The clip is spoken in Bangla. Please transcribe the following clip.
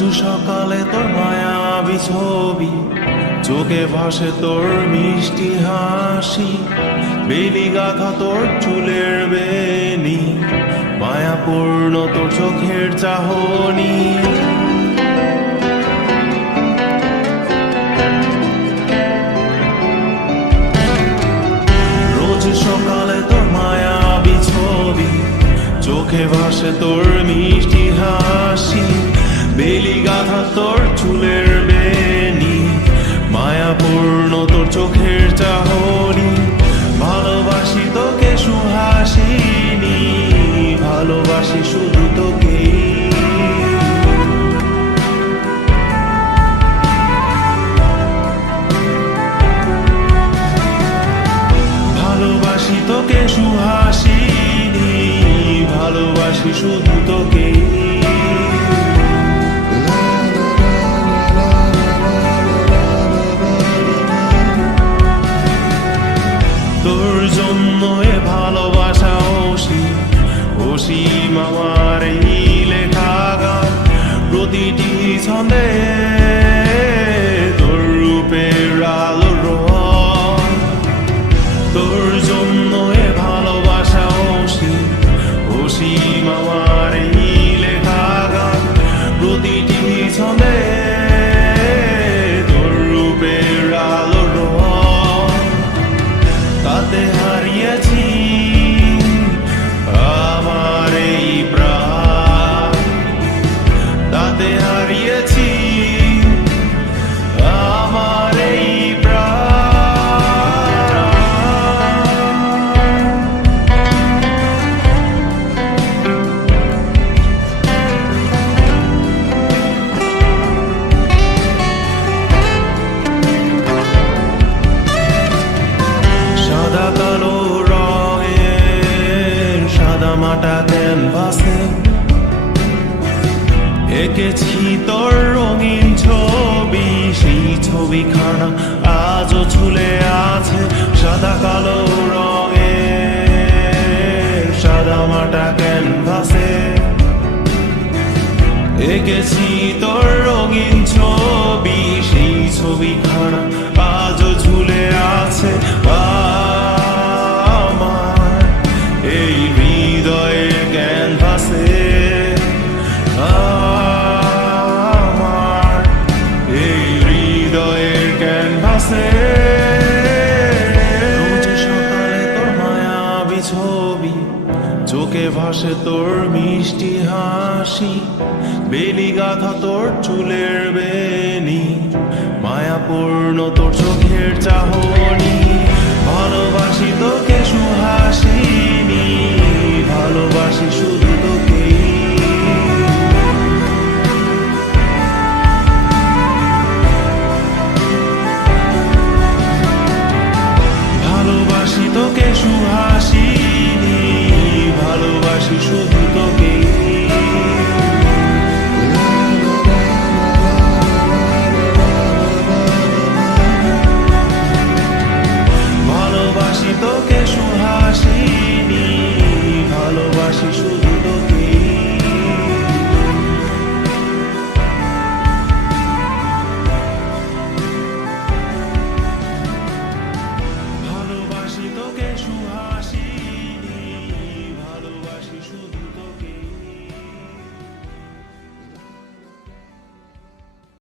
রোজ সকালে তোর মায়াবী ছবি, চোখে ভাসে তোর মিষ্টি হাসি, বেলি গাথা তোর চুলের বেনি, মায়াপূর্ণ তোর চোখের চাহনি। রোজ সকালে তোর মায়াবী ছবি, চোখে ভাসে তোর মিষ্টি হাসি, বেলি গাথা তোর চুলের বেনি, মায়াপূর্ণ তোর চোখের চাহনি। ভালোবাসি তোকে সুহাসিনী, ভালোবাসি শুধু তোকে। ভালোবাসি তোকে সুহাসিনী, ভালোবাসি শুধু তোকে। তোর জন্য এ ভালোবাসা অসীম, অসীম আমার এই লেখা গান, প্রতিটি ছন্দে তোর রূপের আলো রং। তোর জন্য এ ভালোবাসা অসীম, অসীম আমার এই লেখা গান, প্রতিটি ছন্দে তোর রূপের আলো রং। তাতে হারিয়েছি আমার এই প্রাণ, তাতে হারিয়েছি আমার এই প্রাণ। সাদা কালো রঙের সাদা মাটা ক্যানভাসে এঁকেছি তোর রঙিন ছবি, সেই ছবিখানা আজও ঝুলে আছে। সাদা কালো রঙের সাদা মাটা ক্যানভাসে এঁকেছি তোর রঙিন ছবি, সেই ছবিখানা আজও ঝুলে আছে আমার এই হৃদয়ের ক্যানভাসে। আমার এই হৃদয়ের ক্যানভাসে রোজ সকালে তোর মায়াবী ছবি, চোখে ভাসে তোর মিষ্টি হাসি, বেলি গাথা তোর চুলের বেনি, মায়াপূর্ণ তোর চোখের চাহনি। ভালোবাসি তোকে সুহাসিনী, ভালোবাসি শুধু তোকে। ভালোবাসি তোকে সুহাসিনী, ভালোবাসি শুধু তোকে। ভালোবাসি তোকে